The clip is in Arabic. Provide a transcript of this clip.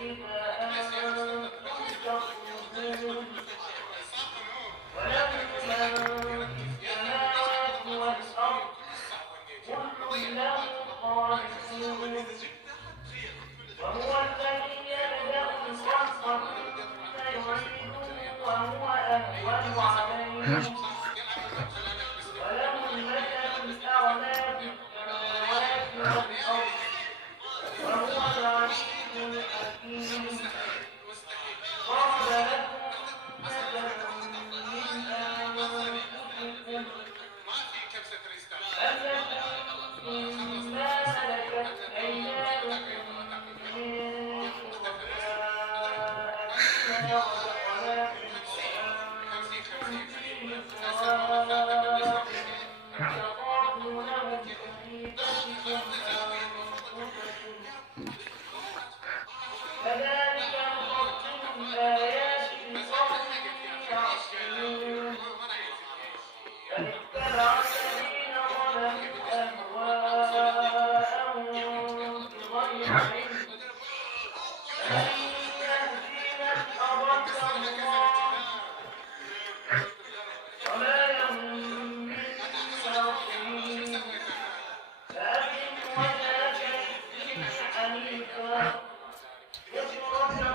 إذا أنتم تخرجون وله من في السماوات والأرض كل له قانتون وهو الذي يبدأ الخلق ثم يعيده وهو أهون عليه وله المثل الأعلى في السماوات والأرض وهو العزيز الحكيم ضرب لكم مثلا من أنفسكم هل لكم مما ملكت أيمانكم من شركاء فيما رزقناكم فأنتم فيهم سواء تخافونهم كخيفتكم أنفسكم كذلك نفصل الآيات لقوم يعقلون بل اتبع الذين ظلموا أهواءهم بغير علم فمن يهدي من أضل الله وما لهم من ناصرين فأقم وجهك للدين حنيفا فطرة